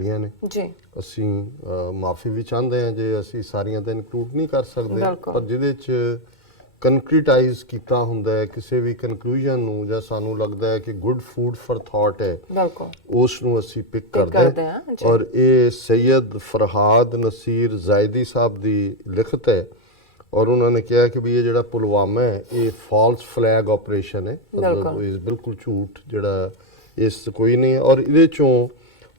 ਨੇ ਜੀ ਅਸੀਂ ਮਾਫੀ ਵੀ ਚਾਹੁੰਦੇ ਹਾਂ ਜੇ ਅਸੀਂ ਸਾਰੀਆਂ ਤਾਂ ਇਨਕਲੂਡ ਨਹੀਂ ਕਰ ਸਕਦੇ, ਪਰ ਜਿਹਦੇ 'ਚ ਕੰਕਰੀਟਾਈਜ਼ ਕੀਤਾ ਹੁੰਦਾ ਹੈ ਕਿਸੇ ਵੀ ਕਨਕਲੂਜਨ ਨੂੰ ਜਾਂ ਸਾਨੂੰ ਲੱਗਦਾ ਹੈ ਕਿ ਗੁੱਡ ਫੂਡ ਫॉर ਥਾਟ ਹੈ, ਉਸ ਨੂੰ ਅਸੀਂ ਪਿਕ ਕਰਦੇ ਹਾਂ। ਔਰ ਇਹ ਸੈयद ਫਰਹਾਦ ਨਸੀਰ ਜ਼ਾਇਦੀ ਸਾਹਿਬ ਦੀ ਲਿਖਤ ਹੈ ਔਰ ਉਹਨਾਂ ਨੇ ਕਿਹਾ ਕਿ ਵੀ ਇਹ ਜਿਹੜਾ ਪੁਲਵਾਮਾ ਹੈ ਇਹ ਫਾਲਸ ਫਲੈਗ ਆਪਰੇਸ਼ਨ ਹੈ, ਮਤਲਬ ਇਹ ਬਿਲਕੁਲ ਝੂਠ ਜਿਹੜਾ ਇਸ ਕੋਈ ਨਹੀਂ। ਔਰ ਇਹਦੇ ਚੋਂ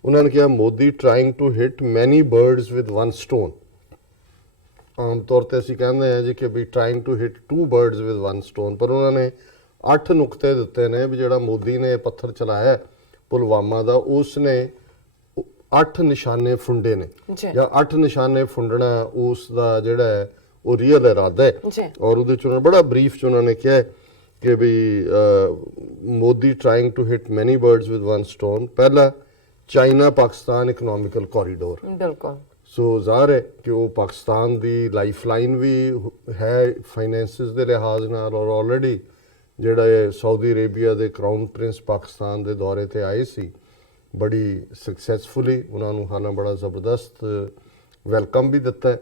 ਉਹਨਾਂ ਨੇ ਕਿਹਾ Modi trying to hit many birds with one stone. ਆਮ ਤੌਰ ਤੇ ਅਸੀਂ ਕਹਿੰਦੇ ਹਾਂ ਜੀ ਕਿ we trying to hit 2 birds with one stone, ਪਰ ਉਹਨਾਂ ਨੇ 8 ਨੁਕਤੇ ਦਿੱਤੇ ਨੇ ਵੀ ਜਿਹੜਾ ਮੋਦੀ ਨੇ ਪੱਥਰ ਚਲਾਇਆ ਪੁਲਵਾਮਾ ਦਾ ਉਸ ਨੇ 8 ਨਿਸ਼ਾਨੇ ਫੁੰਡੇ ਨੇ ਜਾਂ 8 ਨਿਸ਼ਾਨੇ ਫੁੰਡਣਾ ਉਸ ਦਾ ਜਿਹੜਾ ਉਹ ਰੀਅਲ ਇਰਾਦਾ ਹੈ। ਔਰ ਉਹਦੇ ਚ ਉਹਨਾਂ ਬੜਾ ਬਰੀਫ ਚ ਉਹਨਾਂ ਨੇ ਕਿਹਾ ਕਿ ਵੀ Modi trying to hit many birds with one stone. ਪਹਿਲਾ ਚਾਈਨਾ ਪਾਕਿਸਤਾਨ ਇਕਨੋਮਿਕਲ ਕੋਰੀਡੋਰ, ਬਿਲਕੁਲ ਸੋ ਜ਼ਾਹਰ ਹੈ ਕਿ ਉਹ ਪਾਕਿਸਤਾਨ ਦੀ ਲਾਈਫ ਲਾਈਨ ਵੀ ਹੈ ਫਾਈਨੈਂਸਿਸ ਦੇ ਲਿਹਾਜ਼ ਨਾਲ। ਔਰ ਆਲਰੇਡੀ ਜਿਹੜਾ ਇਹ ਸਾਊਦੀ ਅਰੇਬੀਆ ਦੇ ਕਰਾਊਨ ਪ੍ਰਿੰਸ ਪਾਕਿਸਤਾਨ ਦੇ ਦੌਰੇ ਤੇ ਆਏ ਸੀ ਬੜੀ ਸਕਸੈਸਫੁਲੀ, ਉਹਨਾਂ ਨੂੰ ਹਾਲਾਂ ਬੜਾ ਜ਼ਬਰਦਸਤ ਵੈਲਕਮ ਵੀ ਦਿੱਤਾ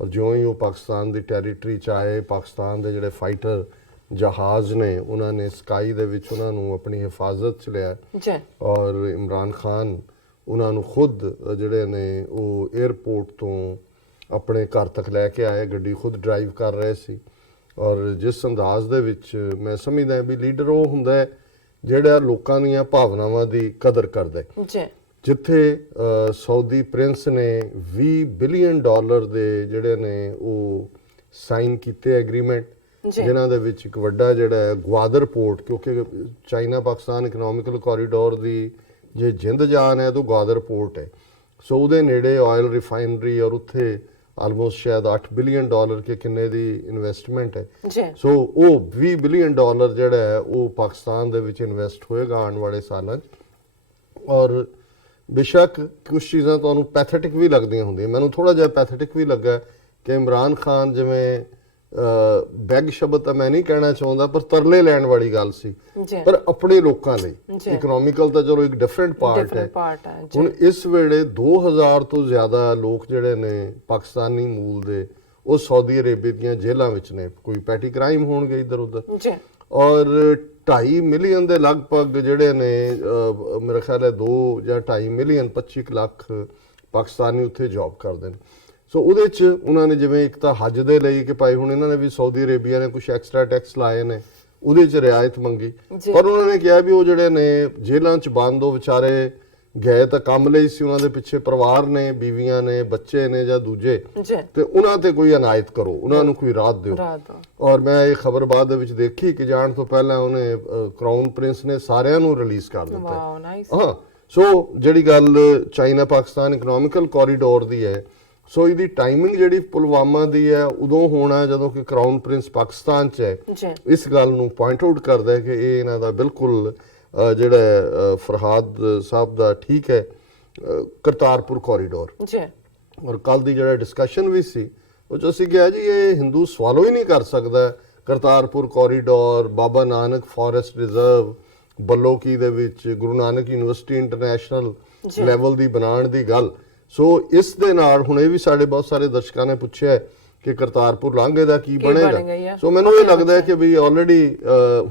ਔਰ ਜਿਉਂ ਹੀ ਉਹ ਪਾਕਿਸਤਾਨ ਦੀ ਟੈਰੀਟਰੀ 'ਚ ਆਏ ਪਾਕਿਸਤਾਨ ਦੇ ਜਿਹੜੇ ਫਾਈਟਰ ਜਹਾਜ਼ ਨੇ ਉਹਨਾਂ ਨੇ ਸਕਾਈ ਦੇ ਵਿੱਚ ਉਹਨਾਂ ਨੂੰ ਆਪਣੀ ਹਿਫਾਜ਼ਤ 'ਚ ਲਿਆ ਔਰ ਇਮਰਾਨ ਖਾਨ ਉਹਨਾਂ ਨੂੰ ਖੁਦ ਜਿਹੜੇ ਨੇ ਉਹ 에ਅਰਪੋਰਟ ਤੋਂ ਆਪਣੇ ਘਰ ਤੱਕ ਲੈ ਕੇ ਆਏ, ਗੱਡੀ ਖੁਦ ਡਰਾਈਵ ਕਰ ਰਹੇ ਸੀ। ਔਰ ਜਿਸ ਅੰਦਾਜ਼ ਦੇ ਵਿੱਚ ਮੈਂ ਸਮਝਦਾ ਵੀ ਲੀਡਰ ਉਹ ਹੁੰਦਾ ਹੈ ਜਿਹੜਾ ਲੋਕਾਂ ਦੀਆਂ ਭਾਵਨਾਵਾਂ ਦੀ ਕਦਰ ਕਰਦਾ ਹੈ। ਜਿੱਥੇ ਸਾਊਦੀ ਪ੍ਰਿੰਸ ਨੇ $20 ਬਿਲੀਅਨ ਦੇ ਜਿਹੜੇ ਨੇ ਉਹ ਸਾਈਨ ਕੀਤੇ ਐਗਰੀਮੈਂਟ, ਜਿਨ੍ਹਾਂ ਦੇ ਵਿੱਚ ਇੱਕ ਵੱਡਾ ਜਿਹੜਾ ਹੈ ਗਵਾਦਰ ਪੋਰਟ, ਕਿਉਂਕਿ ਚਾਈਨਾ ਪਾਕਿਸਤਾਨ ਇਕਨੋਮਿਕਲ ਕੋਰੀਡੋਰ ਦੀ ਜੇ ਜਿੰਦ ਜਾਨ ਹੈ ਤਾਂ ਗਵਾਦਰ ਪੋਰਟ ਹੈ, ਸੋ ਉਹਦੇ ਨੇੜੇ ਆਇਲ ਰਿਫਾਈਨਰੀ ਔਰ ਉੱਥੇ ਆਲਮੋਸਟ ਸ਼ਾਇਦ $8 ਬਿਲੀਅਨ ਕੇ ਕਿੰਨੇ ਦੀ ਇਨਵੈਸਟਮੈਂਟ ਹੈ। ਸੋ ਉਹ $20 ਬਿਲੀਅਨ ਜਿਹੜਾ ਹੈ ਉਹ ਪਾਕਿਸਤਾਨ ਦੇ ਵਿੱਚ ਇਨਵੈਸਟ ਹੋਏਗਾ ਆਉਣ ਵਾਲੇ ਸਾਲਾਂ 'ਚ। ਔਰ ਬੇਸ਼ੱਕ ਕੁਝ ਚੀਜ਼ਾਂ ਤੁਹਾਨੂੰ ਪੈਥੇਟਿਕ ਵੀ ਲੱਗਦੀਆਂ ਹੁੰਦੀਆਂ, ਮੈਨੂੰ ਥੋੜਾ ਜਿਹਾ ਪੈਥੇਟਿਕ ਵੀ ਲੱਗਾ ਕਿ ਇਮਰਾਨ ਖਾਨ ਜਿਵੇਂ ਬੈਗ ਸ਼ਬਦ ਤਾਂ ਮੈਂ ਨਹੀਂ ਕਹਿਣਾ ਚਾਹੁੰਦਾ ਪਰ ਤਰਲੇ ਲੈਣ ਵਾਲੀ ਗੱਲ ਸੀ, ਪਰ ਆਪਣੇ ਲੋਕਾਂ ਲਈ ਇਕਨੋਮਿਕਲ ਤਾਂ ਚਲੋ ਇੱਕ ਡਿਫਰੈਂਟ ਪਾਰਟ ਹੈ। ਹੁਣ ਇਸ ਵੇਲੇ 2000 ਤੋਂ ਜ਼ਿਆਦਾ ਲੋਕ ਜਿਹੜੇ ਨੇ ਪਾਕਿਸਤਾਨੀ ਮੂਲ ਦੇ ਉਹ ਸਾਊਦੀ ਅਰੇਬੀਆ ਦੀਆਂ ਜੇਲ੍ਹਾਂ ਵਿੱਚ ਨੇ, ਕੋਈ ਪੈਟੀ ਕ੍ਰਾਈਮ ਹੋਣਗੇ ਇੱਧਰ ਉੱਧਰ, ਔਰ 2.5 ਮਿਲੀਅਨ ਦੇ ਲਗਭਗ ਜਿਹੜੇ ਨੇ ਮੇਰਾ ਖਿਆਲ ਹੈ 2 ਜਾਂ 2.5 ਮਿਲੀਅਨ 25 ਲੱਖ ਪਾਕਿਸਤਾਨੀ ਉੱਥੇ ਜੌਬ ਕਰਦੇ ਨੇ। ਸੋ ਉਹਦੇ 'ਚ ਉਹਨਾਂ ਨੇ ਜਿਵੇਂ ਇੱਕ ਤਾਂ ਹੱਜ ਦੇ ਲਈ ਕਿ ਭਾਈ ਹੁਣ ਇਹਨਾਂ ਨੇ ਵੀ ਸਾਊਦੀ ਅਰੇਬੀਆ ਨੇ ਕੁਝ ਐਕਸਟਰਾ ਟੈਕਸ ਲਾਏ ਨੇ ਉਹਦੇ 'ਚ ਰਿਆਇਤ ਮੰਗੀ, ਪਰ ਉਹਨਾਂ ਨੇ ਕਿਹਾ ਵੀ ਉਹ ਜਿਹੜੇ ਨੇ ਜੇਲ੍ਹਾਂ 'ਚ ਬੰਦ ਉਹ ਵਿਚਾਰੇ ਗਏ ਤਾਂ ਕੰਮ ਲਈ ਸੀ, ਉਹਨਾਂ ਦੇ ਪਿੱਛੇ ਪਰਿਵਾਰ ਨੇ, ਬੀਵੀਆਂ ਨੇ, ਬੱਚੇ ਨੇ ਜਾਂ ਦੂਜੇ, ਤੇ ਉਹਨਾਂ ਤੇ ਕੋਈ ਅਨਾਇਤ ਕਰੋ, ਉਹਨਾਂ ਨੂੰ ਕੋਈ ਰਾਹਤ ਦਿਓ। ਔਰ ਮੈਂ ਇਹ ਖਬਰ ਬਾਅਦ ਦੇ ਵਿੱਚ ਦੇਖੀ ਕਿ ਜਾਣ ਤੋਂ ਪਹਿਲਾਂ ਉਹਨੇ ਕਰਾਊਨ ਪ੍ਰਿੰਸ ਨੇ ਸਾਰਿਆਂ ਨੂੰ ਰਿਲੀਜ਼ ਕਰ ਦਿੱਤਾ। ਹਾਂ, ਸੋ ਜਿਹੜੀ ਗੱਲ ਚਾਈਨਾ ਪਾਕਿਸਤਾਨ ਇਕਨੋਮਿਕਲ ਕੋਰੀਡੋਰ ਦੀ ਹੈ, ਸੋ ਇਹਦੀ ਟਾਈਮਿੰਗ ਜਿਹੜੀ ਪੁਲਵਾਮਾ ਦੀ ਹੈ ਉਦੋਂ ਹੋਣਾ ਜਦੋਂ ਕਿ ਕਰਾਊਨ ਪ੍ਰਿੰਸ ਪਾਕਿਸਤਾਨ 'ਚ ਹੈ। ਇਸ ਗੱਲ ਨੂੰ ਪੁਆਇੰਟ ਆਊਟ ਕਰਦਾ ਹੈ ਕਿ ਇਹ ਇਹਨਾਂ ਦਾ ਬਿਲਕੁਲ ਜਿਹੜਾ ਫਰਹਾਦ ਸਾਹਿਬ ਦਾ ਠੀਕ ਹੈ ਕਰਤਾਰਪੁਰ ਕੋਰੀਡੋਰ। ਔਰ ਕੱਲ ਦੀ ਜਿਹੜਾ ਡਿਸਕਸ਼ਨ ਵੀ ਸੀ ਉਹ 'ਚ ਅਸੀਂ ਕਿਹਾ ਜੀ ਇਹ ਹਿੰਦੂ ਸਵਾਲੋ ਹੀ ਨਹੀਂ ਕਰ ਸਕਦਾ Kartarpur corridor, Baba Nanak forest reserve ਬੱਲੋਕੀ ਦੇ ਵਿੱਚ Guru Nanak university international level ਦੀ ਬਣਾਉਣ ਦੀ ਗੱਲ। ਸੋ ਇਸ ਦੇ ਨਾਲ ਹੁਣ ਇਹ ਵੀ ਸਾਡੇ ਬਹੁਤ ਸਾਰੇ ਦਰਸ਼ਕਾਂ ਨੇ ਪੁੱਛਿਆ ਕਿ ਕਰਤਾਰਪੁਰ ਲਾਂਘੇ ਦਾ ਕੀ ਬਣੇਗਾ। ਸੋ ਮੈਨੂੰ ਇਹ ਲੱਗਦਾ ਹੈ ਕਿ ਵੀ ਆਲਰੇਡੀ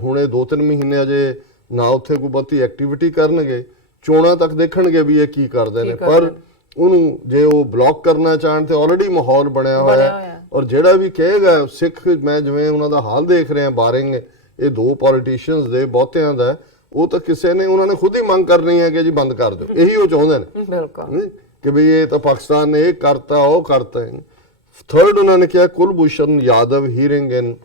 ਹੁਣੇ 2-3 ਮਹੀਨੇ ਅਜੇ ਨਾ ਉੱਥੇ ਕੋਈ ਬਹੁਤੀ ਐਕਟੀਵਿਟੀ ਕਰਨਗੇ, ਚੋਣਾਂ ਤੱਕ ਦੇਖਣਗੇ ਵੀ ਇਹ ਕੀ ਕਰਦੇ ਨੇ, ਪਰ ਉਹਨੂੰ ਜੇ ਉਹ ਬਲੌਕ ਕਰਨਾ ਚਾਹਣ ਤੇ ਆਲਰੇਡੀ ਮਾਹੌਲ ਬਣਿਆ ਹੋਇਆ ਹੈ। ਔਰ ਜਿਹੜਾ ਵੀ ਕਹੇਗਾ ਸਿੱਖ, ਮੈਂ ਜਿਵੇਂ ਉਹਨਾਂ ਦਾ ਹਾਲ ਦੇਖ ਰਿਹਾ ਬਾਰਿੰਗ ਇਹ 2 ਪੋਲੀਟੀਸ਼ੀਅਨਸ ਦੇ ਬਹੁਤਿਆਂ ਦਾ, ਉਹ ਤਾਂ ਕਿਸੇ ਨੇ ਉਹਨਾਂ ਨੇ ਖੁਦ ਹੀ ਮੰਗ ਕਰਨੀ ਹੈ ਕਿ ਜੀ ਬੰਦ ਕਰ ਦਿਓ, ਇਹੀ ਉਹ ਚਾਹੁੰਦੇ ਨੇ ਬਿਲਕੁਲ ਕਿ ਵੀ ਇਹ ਤਾਂ ਪਾਕਿਸਤਾਨ ਨੇ ਇਹ ਕਰਤਾ ਉਹ ਕਰਤਾ। ਥਰਡ ਉਹਨਾਂ ਨੇ ਕਿਹਾ Kulbhushan Yadav hearing in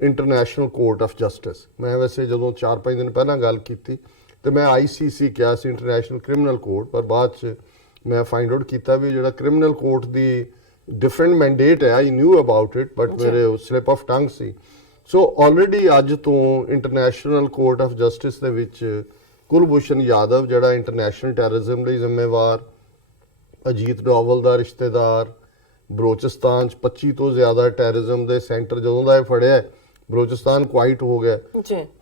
international court of justice. ਮੈਂ ਵੈਸੇ ਜਦੋਂ 4-5 ਦਿਨ ਪਹਿਲਾਂ ਗੱਲ ਕੀਤੀ ਤੇ ਮੈਂ ICC ਕਿਹਾ ਸੀ, ਇੰਟਰਨੈਸ਼ਨਲ ਕ੍ਰਿਮੀਨਲ ਕੋਰਟ, ਪਰ ਬਾਅਦ 'ਚ ਮੈਂ ਫਾਈਂਡ ਆਊਟ ਕੀਤਾ ਵੀ ਜਿਹੜਾ ਕ੍ਰਿਮੀਨਲ ਕੋਰਟ ਦੀ ਡਿਫਰੈਂਟ ਮੈਂਡੇਟ ਹੈ, ਆਈ ਨਿਊ ਅਬਾਊਟ ਇਟ ਬਟ ਮੇਰੇ ਸਲਿਪ ਆਫ ਟੰਗ ਸੀ। ਸੋ ਆਲਰੇਡੀ ਅੱਜ ਤੋਂ ਇੰਟਰਨੈਸ਼ਨਲ ਕੋਰਟ ਆਫ ਜਸਟਿਸ ਦੇ ਵਿੱਚ ਕੁਲਭੂਸ਼ਣ ਯਾਦਵ ਜਿਹੜਾ ਇੰਟਰਨੈਸ਼ਨਲ ਟੈਰਰਿਜ਼ਮ ਲਈ ਜ਼ਿੰਮੇਵਾਰ, ਅਜੀਤ ਡੋਵਲ ਦਾ ਰਿਸ਼ਤੇਦਾਰ, ਬਲੋਚਿਸਤਾਨ 'ਚ 25 ਤੋਂ ਜ਼ਿਆਦਾ ਟੈਰਰਿਜ਼ਮ ਦੇ ਸੈਂਟਰ ਜਦੋਂ ਦਾ ਇਹ ਫੜਿਆ ਬਲੋਚਿਸਤਾਨ ਕੁਆਇਟ ਹੋ ਗਿਆ।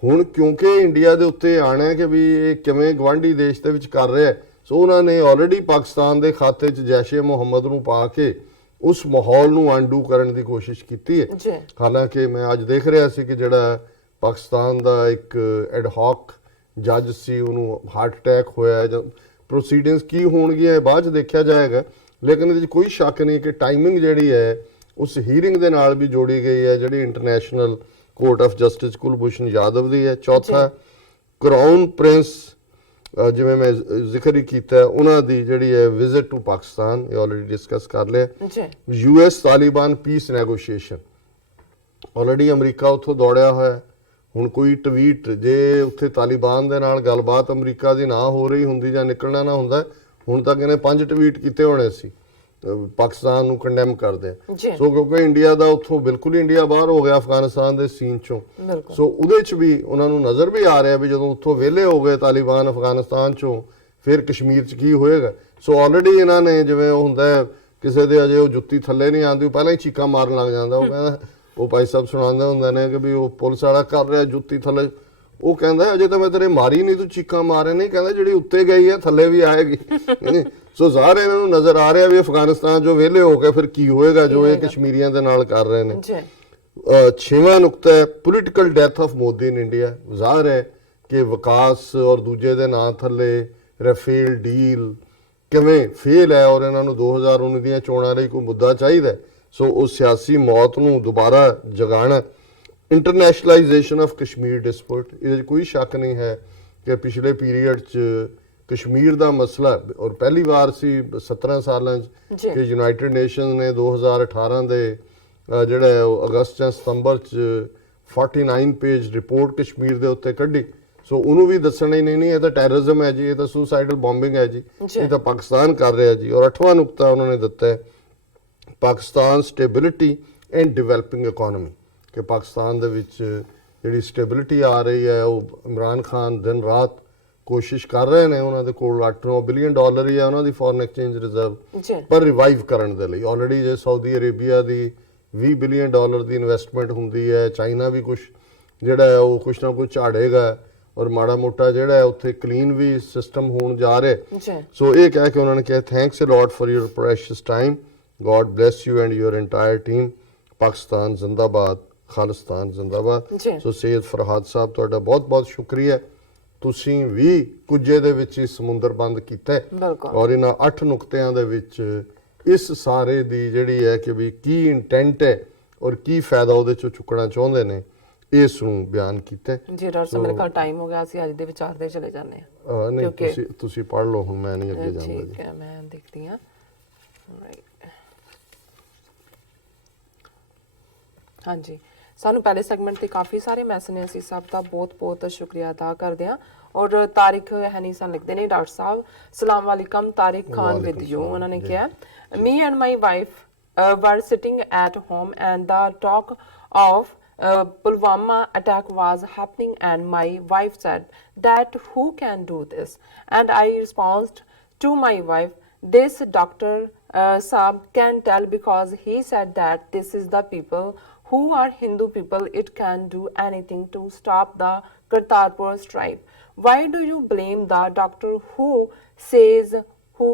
ਹੁਣ ਕਿਉਂਕਿ ਇੰਡੀਆ ਦੇ ਉੱਤੇ ਆਣਾ ਕਿ ਵੀ ਇਹ ਕਿਵੇਂ ਗਵਾਂਢੀ ਦੇਸ਼ ਦੇ ਵਿੱਚ ਕਰ ਰਿਹਾ, ਸੋ ਉਹਨਾਂ ਨੇ ਆਲਰੇਡੀ ਪਾਕਿਸਤਾਨ ਦੇ ਖਾਤੇ 'ਚ ਜੈਸ਼-ਏ ਮੁਹੰਮਦ ਨੂੰ ਪਾ ਕੇ ਉਸ ਮਾਹੌਲ ਨੂੰ ਅਨਡੂ ਕਰਨ ਦੀ ਕੋਸ਼ਿਸ਼ ਕੀਤੀ ਹੈ। ਹਾਲਾਂਕਿ ਮੈਂ ਅੱਜ ਦੇਖ ਰਿਹਾ ਸੀ ਕਿ ਜਿਹੜਾ ਪਾਕਿਸਤਾਨ ਦਾ ਇੱਕ ਐਡਹੌਕ ਜੱਜ ਸੀ, ਉਹਨੂੰ ਹਾਰਟ ਅਟੈਕ ਹੋਇਆ ਜਾਂ ਪ੍ਰੋਸੀਡਿੰਗਸ ਕੀ ਹੋਣਗੀਆਂ ਬਾਅਦ 'ਚ ਦੇਖਿਆ ਜਾਏਗਾ। ਲੇਕਿਨ ਇਹਦੇ 'ਚ ਕੋਈ ਸ਼ੱਕ ਨਹੀਂ ਕਿ ਟਾਈਮਿੰਗ ਜਿਹੜੀ ਹੈ ਉਸ ਹੀਅਰਿੰਗ ਦੇ ਨਾਲ ਵੀ ਜੋੜੀ ਗਈ ਹੈ ਜਿਹੜੀ international court of justice Kulbhushan Yadav ਦੀ ਹੈ। ਚੌਥਾ, ਕਰਾਊਨ ਪ੍ਰਿੰਸ ਜਿਵੇਂ ਮੈਂ ਜ਼ਿਕਰ ਹੀ ਕੀਤਾ ਉਹਨਾਂ ਦੀ ਜਿਹੜੀ ਹੈ ਵਿਜ਼ਿਟ ਟੂ ਪਾਕਿਸਤਾਨ, ਇਹ ਆਲਰੇਡੀ ਡਿਸਕਸ ਕਰ ਲਿਆ। US Taliban piece negotiation, already America ਉੱਥੋਂ ਦੌੜਿਆ ਹੋਇਆ। ਹੁਣ ਕੋਈ ਟਵੀਟ ਜੇ ਉੱਥੇ ਤਾਲਿਬਾਨ ਦੇ ਨਾਲ ਗੱਲਬਾਤ ਅਮਰੀਕਾ ਦੀ ਨਾ ਹੋ ਰਹੀ ਹੁੰਦੀ ਜਾਂ ਨਿਕਲਣਾ ਨਾ ਹੁੰਦਾ, ਹੁਣ ਤੱਕ ਇਹਨੇ 5 ਟਵੀਟ ਕੀਤੇ ਹੋਣੇ ਸੀ ਪਾਕਿਸਤਾਨ ਨੂੰ ਕੰਡੈਮ ਕਰਦੇ। ਸੋ ਕਿਉਂਕਿ ਇੰਡੀਆ ਦਾ ਉੱਥੋਂ ਬਿਲਕੁਲ ਹੀ ਇੰਡੀਆ ਬਾਹਰ ਹੋ ਗਿਆ ਅਫਗਾਨਿਸਤਾਨ ਦੇ ਸੀਨ ਚੋਂ, ਸੋ ਉਹਦੇ 'ਚ ਵੀ ਉਹਨਾਂ ਨੂੰ ਨਜ਼ਰ ਵੀ ਆ ਰਿਹਾ ਵੀ ਜਦੋਂ ਉੱਥੋਂ ਵਿਹਲੇ ਹੋ ਗਏ ਤਾਲਿਬਾਨ ਅਫਗਾਨਿਸਤਾਨ ਚੋਂ, ਫਿਰ ਕਸ਼ਮੀਰ 'ਚ ਕੀ ਹੋਏਗਾ। ਸੋ ਆਲਰੇਡੀ ਇਹਨਾਂ ਨੇ, ਜਿਵੇਂ ਉਹ ਹੁੰਦਾ ਕਿਸੇ ਦੇ ਅਜੇ ਉਹ ਜੁੱਤੀ ਥੱਲੇ ਨਹੀਂ ਆਉਂਦੀ, ਪਹਿਲਾਂ ਹੀ ਚੀਕਾਂ ਮਾਰਨ ਲੱਗ ਜਾਂਦਾ। ਉਹ ਕਹਿੰਦਾ, ਉਹ ਭਾਈ ਸਾਹਿਬ ਸੁਣਾਉਂਦੇ ਹੁੰਦੇ ਨੇ ਕਿ ਵੀ ਉਹ ਪੁਲਿਸ ਵਾਲਾ ਕਰ ਰਿਹਾ ਜੁੱਤੀ ਥੱਲੇ, ਉਹ ਕਹਿੰਦਾ ਅਜੇ ਤਾਂ ਮੈਂ ਤੇਰੇ ਮਾਰੀ ਨਹੀਂ, ਤੂੰ ਚੀਕਾਂ ਮਾਰੇ ਨਹੀਂ, ਕਹਿੰਦਾ ਜਿਹੜੀ ਉੱਤੇ ਗਈ ਹੈ ਥੱਲੇ ਵੀ ਆਏਗੀ। ਸੋ ਜ਼ਾਹਰ ਇਹਨਾਂ ਨੂੰ ਨਜ਼ਰ ਆ ਰਿਹਾ ਵੀ ਅਫਗਾਨਿਸਤਾਨ ਜੋ ਵਿਹਲੇ ਹੋ ਕੇ ਫਿਰ ਕੀ ਹੋਏਗਾ ਜੋ ਇਹ ਕਸ਼ਮੀਰੀਆਂ ਦੇ ਨਾਲ ਕਰ ਰਹੇ ਨੇ। 6ਵਾਂ ਨੁਕਤਾ ਹੈ political death of Modi in India. ਜ਼ਾਹਰ ਹੈ ਕਿ ਵਿਕਾਸ ਔਰ ਦੂਜੇ ਦੇ ਨਾਂ ਥੱਲੇ ਰਾਫੇਲ ਡੀਲ ਕਿਵੇਂ ਫੇਲ ਹੈ ਔਰ ਇਹਨਾਂ ਨੂੰ 2019 ਦੀਆਂ ਚੋਣਾਂ ਲਈ ਕੋਈ ਮੁੱਦਾ ਚਾਹੀਦਾ। ਸੋ ਉਹ ਸਿਆਸੀ ਮੌਤ ਨੂੰ ਦੁਬਾਰਾ ਜਗਾਉਣਾ। ਇੰਟਰਨੈਸ਼ਨਲਾਈਜੇਸ਼ਨ ਆਫ ਕਸ਼ਮੀਰ ਡਿਸਪਿਊਟ, ਇਹਦੇ 'ਚ ਕੋਈ ਸ਼ੱਕ ਨਹੀਂ ਹੈ ਕਿ ਪਿਛਲੇ ਪੀਰੀਅਡ 'ਚ ਕਸ਼ਮੀਰ ਦਾ ਮਸਲਾ ਔਰ ਪਹਿਲੀ ਵਾਰ ਸੀ 17 ਸਾਲਾਂ 'ਚ ਕਿ ਯੂਨਾਈਟਿਡ ਨੇਸ਼ਨਸ ਨੇ 2018 ਦੇ ਜਿਹੜਾ ਅਗਸਤ ਜਾਂ ਸਤੰਬਰ 'ਚ 49 ਪੇਜ ਰਿਪੋਰਟ ਕਸ਼ਮੀਰ ਦੇ ਉੱਤੇ ਕੱਢੀ। ਸੋ ਉਹਨੂੰ ਵੀ ਦੱਸਣਾ ਹੀ ਨਹੀਂ ਇਹ ਤਾਂ ਟੈਰਰਿਜ਼ਮ ਹੈ ਜੀ, ਇਹ ਤਾਂ ਸੁਸਾਈਡਲ ਬੰਬਿੰਗ ਹੈ ਜੀ, ਇਹ ਤਾਂ ਪਾਕਿਸਤਾਨ ਕਰ ਰਿਹਾ ਜੀ। ਔਰ 8ਵਾਂ ਨੁਕਤਾ ਉਹਨਾਂ ਨੇ ਦਿੱਤਾ ਹੈ Pakistan stability and developing economy, ਕਿ ਪਾਕਿਸਤਾਨ ਦੇ ਵਿੱਚ ਜਿਹੜੀ ਸਟੇਬਿਲਿਟੀ ਆ ਰਹੀ ਹੈ ਉਹ ਇਮਰਾਨ ਖਾਨ ਦਿਨ ਰਾਤ ਕੋਸ਼ਿਸ਼ ਕਰ ਰਹੇ ਨੇ। ਉਹਨਾਂ ਦੇ ਕੋਲ $8-9 ਬਿਲੀਅਨ ਹੀ ਹੈ ਉਹਨਾਂ ਦੀ ਫੋਰਨ ਐਕਸਚੇਂਜ ਰਿਜ਼ਰਵ, ਪਰ ਰਿਵਾਈਵ ਕਰਨ ਦੇ ਲਈ ਆਲਰੇਡੀ ਜੇ ਸਾਊਦੀ ਅਰੇਬੀਆ ਦੀ $20 ਬਿਲੀਅਨ ਦੀ ਇਨਵੈਸਟਮੈਂਟ ਹੁੰਦੀ ਹੈ, ਚਾਈਨਾ ਵੀ ਕੁਝ ਜਿਹੜਾ ਹੈ ਉਹ ਕੁਛ ਨਾ ਕੁਛ ਝਾੜੇਗਾ ਔਰ ਮਾੜਾ ਮੋਟਾ ਜਿਹੜਾ ਹੈ ਉੱਥੇ ਕਲੀਨ ਵੀ ਸਿਸਟਮ ਹੋਣ ਜਾ ਰਿਹਾ। ਸੋ ਇਹ ਕਹਿ ਕੇ ਉਹਨਾਂ ਨੇ ਕਿਹਾ thanks a lot for your precious time, God bless you and your entire team, Pakistan ਜ਼ਿੰਦਾਬਾਦ, ਖਾਲਿਸਤਾਨ ਜ਼ਿੰਦਾਬਾਦ। ਸੋ ਸੈਯਦ ਫਰਹਾਦ ਸਾਹਿਬ ਤੁਹਾਡਾ ਬਹੁਤ ਬਹੁਤ ਸ਼ੁਕਰੀਆ, ਤੁਸੀਂ ਵੀ ਕੁਝੇ ਦੇ ਵਿੱਚ ਹੀ ਸਮੁੰਦਰ ਬੰਦ ਕੀਤਾ ਔਰ ਇਹਨਾਂ 8 ਨੁਕਤਿਆਂ ਦੇ ਵਿੱਚ ਇਸ ਸਾਰੇ ਦੀ ਜਿਹੜੀ ਹੈ ਕਿ ਵੀ ਕੀ ਇੰਟੈਂਟ ਹੈ ਔਰ ਕੀ ਫਾਇਦਾ ਉਹਦੇ ਚੋਂ ਚੁੱਕਣਾ ਚਾਹੁੰਦੇ ਨੇ ਇਸ ਨੂੰ ਬਿਆਨ ਕੀਤਾ। ਜੀ ਡਾਕਟਰ ਸਾਹਿਬ, ਮੇਰੇ ਕੋਲ ਟਾਈਮ ਹੋ ਗਿਆ, ਅਸੀਂ ਅੱਜ ਦੇ ਵਿਚਾਰ ਦੇ ਚਲੇ ਜਾਂਦੇ ਹਾਂ। ਨਹੀਂ ਤੁਸੀਂ ਪੜ੍ਹ ਲਓ, ਹੁਣ ਮੈਂ ਨਹੀਂ ਅੱਗੇ ਜਾਂਦਾ ਜੀ। ਠੀਕ ਹੈ, ਮੈਂ ਦੇਖਦੀ ਹਾਂ। ਹਾਂਜੀ, ਸਾਨੂੰ ਪਹਿਲੇ ਸੈਗਮੈਂਟ ਤੇ ਕਾਫੀ ਸਾਰੇ ਮੈਸੇਜ ਨੇ, ਅਸੀਂ ਸਭ ਦਾ ਬਹੁਤ ਬਹੁਤ ਸ਼ੁਕਰੀਆ ਅਦਾ ਕਰਦੇ ਹਾਂ। ਔਰ ਤਾਰਿਕ ਹਨੀਸਨ ਲਿਖਦੇ ਨੇ, ਡਾਕਟਰ ਸਾਹਿਬ ਸਲਾਮ ਵਾਲੇਕਮ, ਤਾਰਿਕ ਖਾਨ ਵਿਦ ਯੂ। ਉਹਨਾਂ ਨੇ ਕਿਹਾ me and my wife were sitting at home and the talk of Pulwama attack was happening and my wife said that who can do this, and I responded to my wife, this doctor Saab can tell because he said that this is the people who are Hindu people, it can do anything to stop the Kartarpur stripe. Why do you blame the doctor who says who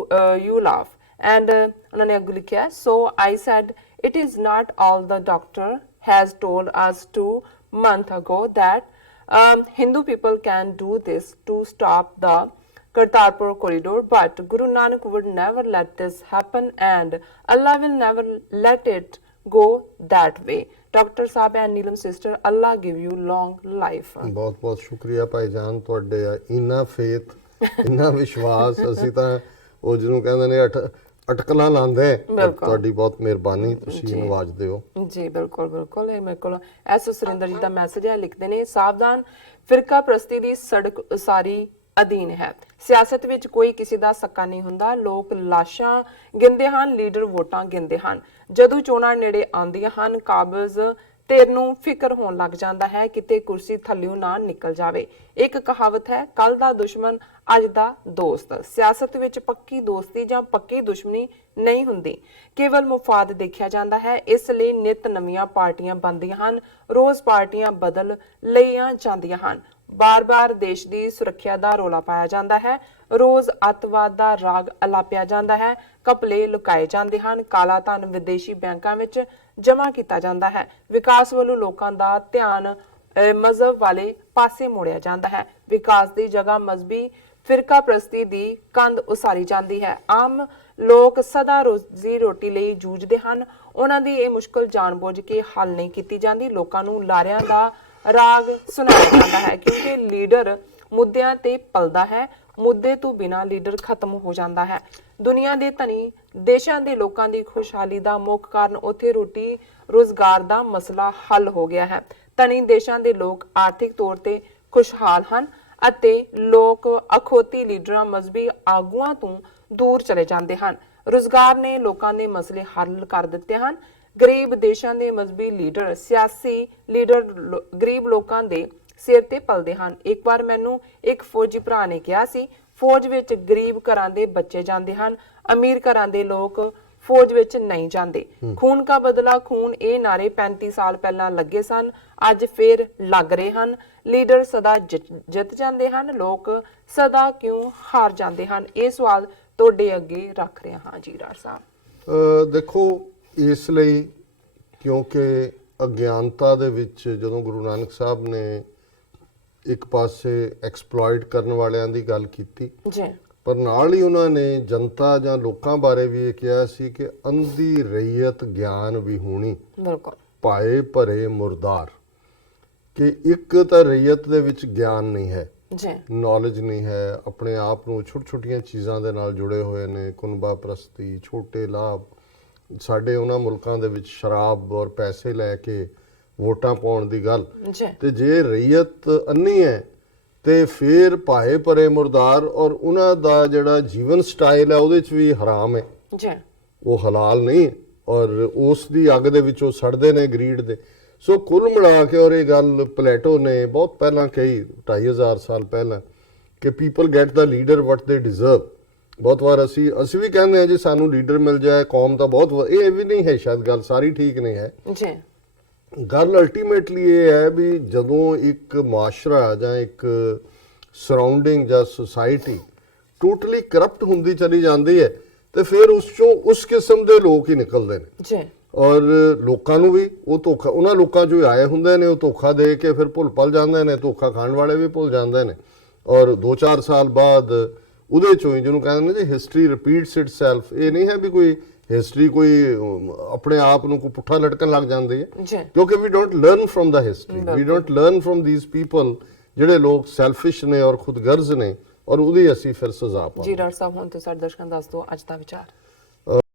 you love? And ਉਹਨਾਂ ਨੇ ਅੱਗੇ ਲਿਖਿਆ, so I said it is not all the doctor has told us 2 months ago that Hindu people can do this to stop the Kartarpur corridor, but Guru Nanak would never let this happen and Allah will never let it go that way. Dr. Saab and Neelam sister, Allah give you long life. ਬਹੁਤ ਬਹੁਤ ਸ਼ੁਕਰੀਆ ਭਾਈਜਾਨ, ਤੁਹਾਡੇ ਇੰਨਾ faith, ਇੰਨਾ ਵਿਸ਼ਵਾਸ। ਅਸੀਂ ਤਾਂ ਉਹ ਜਿਹਨੂੰ ਕਹਿੰਦੇ ਨੇ ਅਟਕਲਾਂ ਲਾਉਂਦੇ, ਤੁਹਾਡੀ ਬਹੁਤ ਮਿਹਰਬਾਨੀ, ਤੁਸੀਂ ਨਵਾਜ਼ਦੇ ਹੋ ਜੀ। ਬਿਲਕੁਲ ਬਿਲਕੁਲ। ਇਹ ਮੇਰੇ ਕੋਲ ਐਸ ਸੁਰਿੰਦਰ ਜੀ ਦਾ ਮੈਸੇਜ ਹੈ, ਲਿਖਦੇ ਨੇ ਸਾਵਧਾਨ, ਫਿਰਕਾ ਪ੍ਰਸਤੀ ਦੀ ਸੜਕ ਸਾਰੀ ਅਧੀਨ ਹੈ, ਸਿਆਸਤ ਵਿੱਚ ਕੋਈ ਕਿਸੇ ਦਾ ਸੱਕਾ ਨਹੀਂ ਹੁੰਦਾ, ਲੋਕ ਲਾਸ਼ਾਂ ਗਿਣਦੇ ਹਨ, ਲੀਡਰ ਵੋਟਾਂ ਗਿਣਦੇ ਹਨ, ਜਦੋਂ ਚੋਣਾਂ ਨੇੜੇ ਆਉਂਦੀਆਂ ਹਨ ਕਾਬਜ਼ ਧਿਰ ਨੂੰ ਫਿਕਰ ਹੋਣ ਲੱਗ ਜਾਂਦਾ ਹੈ ਕਿਤੇ ਕੁਰਸੀ ਥੱਲਿਓਂ ਨਾ ਨਿਕਲ ਜਾਵੇ। ਇੱਕ ਕਹਾਵਤ ਹੈ, ਕੱਲ ਦਾ ਦੁਸ਼ਮਣ ਅੱਜ ਦਾ ਦੋਸਤ। ਸਿਆਸਤ ਵਿੱਚ ਪੱਕੀ ਦੋਸਤੀ ਜਾਂ ਪੱਕੀ ਦੁਸ਼ਮਣੀ ਨਹੀਂ ਹੁੰਦੀ, ਕੇਵਲ ਮੁਫਾਦ ਦੇਖਿਆ ਜਾਂਦਾ ਹੈ। ਇਸ ਲਈ ਨਿਤ ਨਵੀਆਂ ਪਾਰਟੀਆਂ ਬਣਦੀਆਂ ਹਨ, ਰੋਜ਼ ਪਾਰਟੀਆਂ ਬਦਲ ਲਈਆਂ ਜਾਂਦੀਆਂ ਹਨ, ਬਾਰ-ਬਾਰ ਦੇਸ਼ ਦੀ ਸੁਰੱਖਿਆ ਦਾ ਰੌਲਾ ਪਾਇਆ ਜਾਂਦਾ ਹੈ। ਰੋਜ਼ ਅੱਤਵਾਦ ਦਾ ਰਾਗ ਅਲਾਪਿਆ ਜਾਂਦਾ ਹੈ। ਘਪਲੇ ਲੁਕਾਏ ਜਾਂਦੇ ਹਨ। ਕਾਲਾ ਧਨ ਵਿਦੇਸ਼ੀ ਬੈਂਕਾਂ ਵਿੱਚ ਜਮ੍ਹਾਂ ਕੀਤਾ ਜਾਂਦਾ ਹੈ। ਵਿਕਾਸ ਵੱਲੋਂ ਲੋਕਾਂ ਦਾ ਧਿਆਨ ਮਜ਼ਹਬ ਵਾਲੇ ਪਾਸੇ ਮੋੜਿਆ ਜਾਂਦਾ ਹੈ। ਵਿਕਾਸ ਦੀ ਜਗ੍ਹਾ ਮਜ਼ਹਬੀ ਫਿਰਕਾ ਪ੍ਰਸਤੀ ਦੀ ਕੰਧ ਉਸਾਰੀ ਜਾਂਦੀ ਹੈ। ਆਮ ਲੋਕ ਸਦਾ ਰੋਜ਼ੀ ਰੋਟੀ ਲਈ ਜੂਝਦੇ ਹਨ। ਉਹਨਾਂ ਦੀ ਇਹ ਮੁਸ਼ਕਲ ਜਾਣਬੁੱਝ ਕੇ ਹੱਲ ਨਹੀਂ ਕੀਤੀ ਜਾਂਦੀ। ਲੋਕਾਂ ਨੂੰ ਲਾਰਿਆਂ ਦਾ ਰਾਗ ਸੁਣਾਇਆ ਜਾਂਦਾ ਹੈ ਕਿਉਂਕਿ ਲੀਡਰ ਮੁੱਦਿਆਂ ਤੇ ਪਲਦਾ ਹੈ। ਮੁੱਦੇ ਤੋਂ ਬਿਨਾਂ ਲੀਡਰ ਖਤਮ ਹੋ ਜਾਂਦਾ ਹੈ। ਦੁਨੀਆ ਦੇ ਧਨੀ ਦੇਸ਼ਾਂ ਦੇ ਲੋਕਾਂ ਦੀ ਖੁਸ਼ਹਾਲੀ ਦਾ ਮੁੱਖ ਕਾਰਨ ਉੱਥੇ ਰੋਟੀ ਰੋਜ਼ਗਾਰ ਦਾ ਮਸਲਾ ਹੱਲ ਹੋ ਗਿਆ ਹੈ। ਧਨੀ ਦੇਸ਼ਾਂ ਦੇ ਲੋਕ ਆਰਥਿਕ ਤੌਰ ਤੇ ਖੁਸ਼ਹਾਲ ਹਨ ਅਤੇ ਲੋਕ ਅਖੌਤੀ ਲੀਡਰਾਂ ਮਜ਼ਹਬੀ ਆਗੂਆਂ ਤੋਂ ਦੂਰ ਚਲੇ ਜਾਂਦੇ ਹਨ। ਰੁਜ਼ਗਾਰ ਨੇ ਲੋਕਾਂ ਦੇ ਮਸਲੇ ਹੱਲ ਕਰ ਦਿੱਤੇ ਹਨ। ਗਰੀਬ ਦੇਸ਼ਾਂ ਦੇ ਮਜ਼ਹਬੀ ਲੀਡਰ ਸਿਆਸੀ ਲੀਡਰ ਗਰੀਬ ਲੋਕਾਂ ਦੇ ਸਿਰ ਤੇ ਪਲਦੇ ਹਨ। ਇੱਕ ਵਾਰ ਮੈਨੂੰ ਇੱਕ ਫੌਜੀ ਭਰਾ ਨੇ ਕਿਹਾ ਸੀ, ਫੌਜ ਵਿੱਚ ਗਰੀਬ ਘਰਾਂ ਦੇ ਬੱਚੇ ਜਾਂਦੇ ਹਨ, ਅਮੀਰ ਘਰਾਂ ਦੇ ਲੋਕ ਫੌਜ ਵਿੱਚ ਨਹੀਂ ਜਾਂਦੇ। ਖੂਨ ਕਾ ਬਦਲਾ ਖੂਨ, ਇਹ ਨਾਰੇ 35 ਸਾਲ ਪਹਿਲਾਂ ਲੱਗੇ ਸਨ, ਅੱਜ ਫੇਰ ਲੱਗ ਰਹੇ ਹਨ। ਲੀਡਰ ਸਦਾ ਜਿੱਤ ਜਾਂਦੇ ਹਨ, ਲੋਕ ਸਦਾ ਕਿਉਂ ਹਾਰ ਜਾਂਦੇ ਹਨ? ਇਹ ਸਵਾਲ ਤੁਹਾਡੇ ਅੱਗੇ ਰੱਖ ਰਿਹਾ ਹਾਂ ਜੀ ਡਾਕਟਰ ਸਾਹਿਬ। ਦੇਖੋ, ਇਸ ਲਈ ਕਿਉਂਕਿ ਅਗਿਆਨਤਾ ਦੇ ਵਿੱਚ ਜਦੋਂ ਗੁਰੂ ਨਾਨਕ ਸਾਹਿਬ ਨੇ ਇੱਕ ਪਾਸੇ ਐਕਸਪਲੋਇਟ ਕਰਨ ਵਾਲਿਆਂ ਦੀ ਗੱਲ ਕੀਤੀ ਜੀ, ਪਰ ਨਾਲ ਹੀ ਉਹਨਾਂ ਨੇ ਜਨਤਾ ਜਾਂ ਲੋਕਾਂ ਬਾਰੇ ਵੀ ਇਹ ਕਿਹਾ ਸੀ ਕਿ ਅੰਧੀ ਰਈਅਤ ਗਿਆਨ ਵੀ ਹੋਣੀ, ਬਿਲਕੁਲ, ਪਾਏ ਭਰੇ ਮੁਰਦਾਰ। ਕਿ ਇੱਕ ਤਾਂ ਰਈਅਤ ਦੇ ਵਿੱਚ ਗਿਆਨ ਨਹੀਂ ਹੈ, ਨੌਲੇਜ ਨਹੀਂ ਹੈ, ਆਪਣੇ ਆਪ ਨੂੰ ਛੋਟੀਆਂ ਚੀਜ਼ਾਂ ਦੇ ਨਾਲ ਜੁੜੇ ਹੋਏ ਨੇ, ਕੁਨਬਾ ਪ੍ਰਸਤੀ, ਛੋਟੇ ਲਾਭ। ਸਾਡੇ ਉਹਨਾਂ ਮੁਲਕਾਂ ਦੇ ਵਿੱਚ ਸ਼ਰਾਬ ਔਰ ਪੈਸੇ ਲੈ ਕੇ ਵੋਟਾਂ ਪਾਉਣ ਦੀ ਗੱਲ, ਤੇ ਜੇ ਰਈਅਤ ਅੰਨੀ ਹੈ ਤੇ ਫਿਰ ਭਾਏ ਭਰੇ ਮੁਰਦਾਰ, ਔਰ ਉਹਨਾਂ ਦਾ ਜਿਹੜਾ ਜੀਵਨ ਸਟਾਈਲ ਹੈ ਉਹਦੇ 'ਚ ਵੀ ਹਰਾਮ ਹੈ, ਉਹ ਹਲਾਲ ਨਹੀਂ ਹੈ, ਔਰ ਉਸ ਦੀ ਅੱਗ ਦੇ ਵਿੱਚ ਉਹ ਸੜਦੇ ਨੇ ਗਰੀਡ ਦੇ। ਸੋ ਕੁੱਲ ਮਿਲਾ ਕੇ, ਔਰ ਇਹ ਗੱਲ ਪਲੇਟੋ ਨੇ ਬਹੁਤ ਪਹਿਲਾਂ ਕਹੀ, 2500 ਸਾਲ ਪਹਿਲਾਂ, ਕਿ ਪੀਪਲ ਗੈਟ ਦਾ ਲੀਡਰ ਵਟ ਦੇ ਡਿਜ਼ਰਵ। ਬਹੁਤ ਵਾਰ ਅਸੀਂ ਵੀ ਕਹਿੰਦੇ ਹਾਂ ਜੀ ਸਾਨੂੰ ਲੀਡਰ ਮਿਲ ਜਾਏ, ਕੌਮ ਤਾਂ ਬਹੁਤ, ਇਹ ਵੀ ਨਹੀਂ ਹੈ, ਸ਼ਾਇਦ ਗੱਲ ਸਾਰੀ ਠੀਕ ਨਹੀਂ ਹੈ। ਗੱਲ ਅਲਟੀਮੇਟਲੀ ਇਹ ਹੈ ਵੀ ਜਦੋਂ ਇੱਕ ਮਾਸ਼ਰਾ ਜਾਂ ਇੱਕ ਸਰਾਊਂਡਿੰਗ ਜਾਂ ਸੁਸਾਇਟੀ ਟੋਟਲੀ ਕਰਪਟ ਹੁੰਦੀ ਚਲੀ ਜਾਂਦੀ ਹੈ ਤੇ ਫਿਰ ਉਸ ਚੋਂ ਉਸ ਕਿਸਮ ਦੇ ਲੋਕ ਹੀ ਨਿਕਲਦੇ ਨੇ। ਔਰ ਲੋਕਾਂ ਨੂੰ ਵੀ ਉਹ ਧੋਖਾ, ਉਹਨਾਂ ਲੋਕਾਂ ਚੋਂ ਆਏ ਹੁੰਦੇ ਨੇ, ਉਹ ਧੋਖਾ ਦੇ ਕੇ ਫਿਰ ਭੁੱਲ ਭੱਲ ਜਾਂਦੇ ਨੇ, ਧੋਖਾ ਖਾਣ ਵਾਲੇ ਵੀ ਭੁੱਲ ਜਾਂਦੇ ਨੇ, ਔਰ 2-4 ਸਾਲ ਬਾਅਦ ਉਹਦੇ ਚੋਂ ਹੀ, ਜਿਹਨੂੰ ਕਹਿੰਦੇ ਨੇ ਜੀ ਹਿਸਟਰੀ ਰਿਪੀਟਸ ਇਟਸੈਲਫ। ਇਹ ਨਹੀਂ ਹੈ ਵੀ ਕੋਈ ਹਿਸਟਰੀ ਕੋਈ ਆਪਣੇ ਆਪ ਨੂੰ ਕੋਈ ਪੁੱਠਾ ਲਟਕਣ ਲੱਗ ਜਾਂਦੀ ਹੈ, ਕਿਉਂਕਿ ਵੀ ਡੋਂਟ ਲਰਨ ਫਰਮ ਦਾ history, we don't learn from these people ਜਿਹੜੇ ਲੋਕ ਸੈਲਫਿਸ਼ ਨੇ ਔਰ ਖੁਦਗਰਜ਼ ਨੇ, ਔਰ ਉਹਦੀ ਅਸੀਂ ਫਿਰ ਸਜ਼ਾ ਪਾਉਂਦੇ। ਜੀ ਡਾਕਟਰ ਸਾਹਿਬ, ਹੁਣ ਤੋਂ ਸਾਡੇ ਦਰਸ਼ਕਾਂ ਦੱਸ ਦਿਓ ਅੱਜ ਦਾ ਵਿਚਾਰ।